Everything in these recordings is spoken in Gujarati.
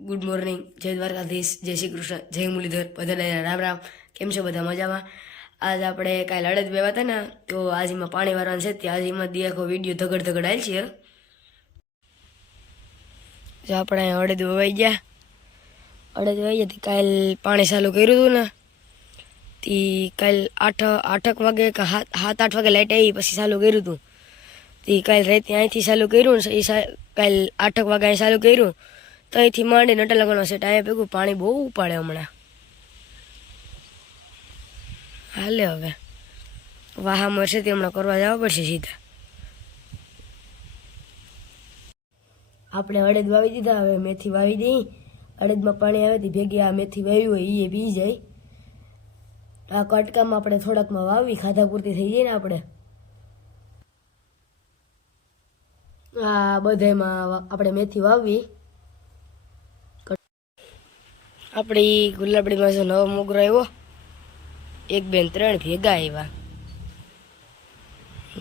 ગુડ મોર્નિંગ જય દ્વારકાધીશ. જય શ્રી કૃષ્ણ. જય મુરલીધર. બધાને રામ રામ. કેમ છો બધા મજામાં? આજ આપણે કાંઈ અડદ બે હતા ને, તો આજ એમાં પાણી વારવાનું છે. ત્યાં આજ એમાં દી આખો વીડિયો ધગડ ધગડ આવેલ છે. જો આપણે અડદ વવાઈ ગયા. અડદ વવાઈ ગયા કાલ પાણી ચાલુ કર્યું હતું ને, તે કાલ આઠ, આઠક વાગે કે સાત આઠ વાગે લાઇટ આવી, પછી ચાલુ કર્યું હતું તે કાલ રાતે અહીંથી ચાલુ કર્યું ને, એ કાલ આઠક વાગે અહીં ચાલુ કર્યું. તો અહીંથી માંડી નટા લગવાનો સેટ અહીંયા ભેગું પાણી બહુ ઉપાડે હમણાં. હાલે હવે. વાહા મળશે તે હમણાં કરવા જવા પડશે સીધા. આપણે અડદ વાવી દીધા, હવે મેથી વાવી દઈ. અડદમાં પાણી આવે તે ભેગી આ મેથી વાવી હોય એ પી જાય. આ કટકામાં આપણે થોડાકમાં વાવી, ખાધા પૂરતી થઈ જાય ને આપણે. આ બધામાં આપણે મેથી વાવવી આપણી ગુલાબડીમાં જો નવો મોગરો આવ્યો એક બેન ત્રણ ભેગા આવ્યા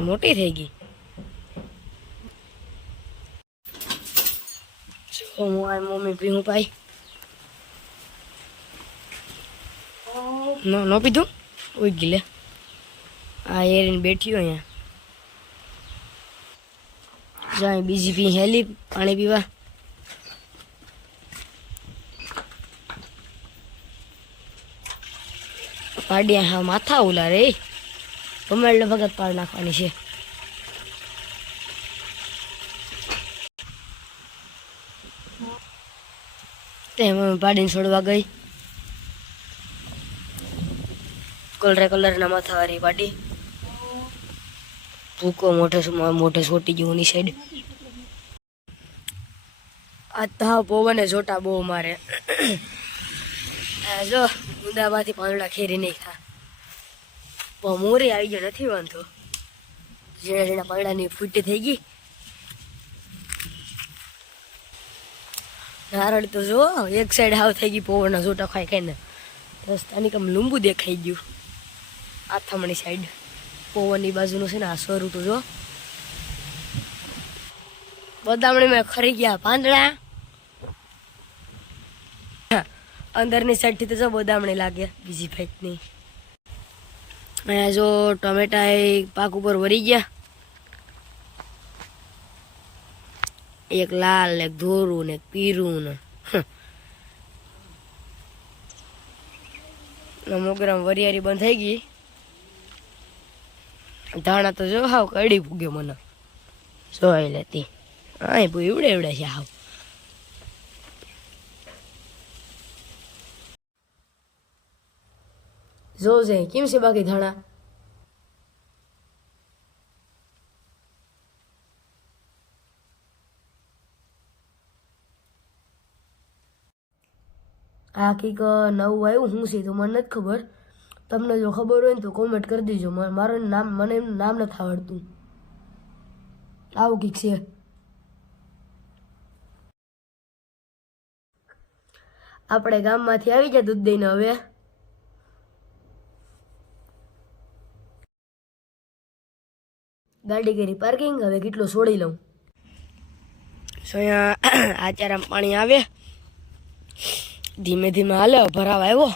મોટી થઈ ગઈ. હું આ મમ્મી પીવું પાઈ ન, નો પીધું? ઉઈ લે. આ એરીને બેઠી અહીંયા. જાય બીજી પી હેલી પાણી પીવા. પાડિયા હા, માથા ઉલા રે. કમળ ભગત પાડ નાખવાની છે. તે પાડીને છોડવા ગઈ. કલરે કલરના માથાવાળી પાડી. ભૂકો મોઢે મોઢે સોટી ગયું ની સાઈડ આ તાવ પવને જોટા બહુ મારે. જો. ઊંદામાંથી પાંદડા ખેરી નહીં ખા પણ મોરી આવી ગયો, નથી વાંધો. ઝીણા પાંદડાની ફૂટી થઈ ગઈ. નારળ તો જો એક સાઈડ હાવ થઈ ગઈ પવનના જોટા ખાઈ ખાઈને. રસ્તાની કમ લીંબુ દેખાઈ ગયું. આથમણી સાઈડ પવનની બાજુનું છે ને, આ સ્વરૂપ જો બદામણીમાં ખરી ગયા પાંદડા. અંદરની સાઈડથી તો જો બદામણી લાગે બીજી ફાઈટની અહીંયા જો ટમેટા એ પાક ઉપર વળી ગયા. એક લાલ ને ધોરું ને પીરું ને. મોગરામ વરિયારી બંધ થઈ ગઈ. ધાણા તો જો હાવ કડી પૂગ્યો મને. જોઈ લેતી હા ભૂ એવડે એવડે છે હાવ. જોજે કેમ છે બાકી ધાણા? આ કંઈક નવું આવ્યું શું છે તો મને નથી ખબર. તમને જો ખબર હોય ને તો કોમેન્ટ કરી દેજો. મારું નામ, મને એમનું નામ નથી આવડતું. આવું કંઈક છે. આપણે ગામમાંથી આવી ગયા દૂધ દઈને હવે. ગાડી કરી પાર્કિંગ, હવે કેટલું છોડી લઉં. સો અહીંયા આચારામ પાણી આવે. ધીમે ધીમે હાલે, ભરાવ આવ્યો.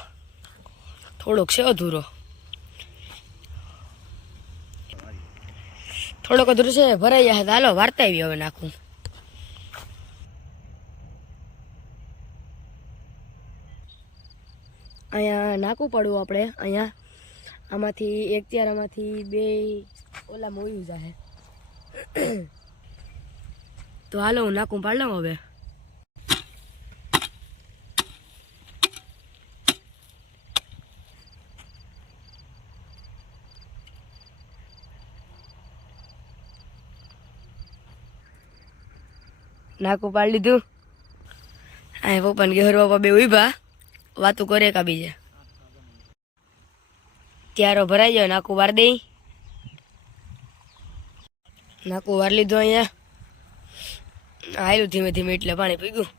થોડોક છે અધૂરો. થોડોક અધૂરો છે, ભરાઈ જાય તો હાલો, વાર્તા આવી હવે નાખું. અહીંયા નાખવું પડવું આપણે, અહીંયા. આમાંથી એક ત્યારામાંથી બે ઓલા મોયું જાહે. તો હાલો હું નાખું, પાડ લઉં હવે. નાકું પાડી લીધું. આ પપ્પાને ઘેર પપ્પા બે ઊભા. વાતું કરે કા બીજા ત્યારો ભરાઈ જાય નાકું વાર દઈ. નાકું વાર લીધું અહીંયા. આવેલું ધીમે ધીમે એટલે પાણી પીગું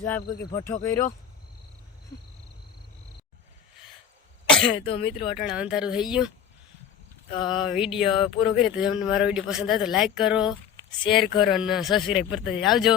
જવાબ કોઈ ભઠ્ઠો કર્યો. તો મિત્રો, અટાણા અંધારું થઈ ગયું. તો વીડિયો પૂરો કરીએ તો તમને મારો વીડિયો પસંદ આવે તો લાઈક કરો શેર કરો અને સબસ્ક્રાઈબ કરતા. આવજો.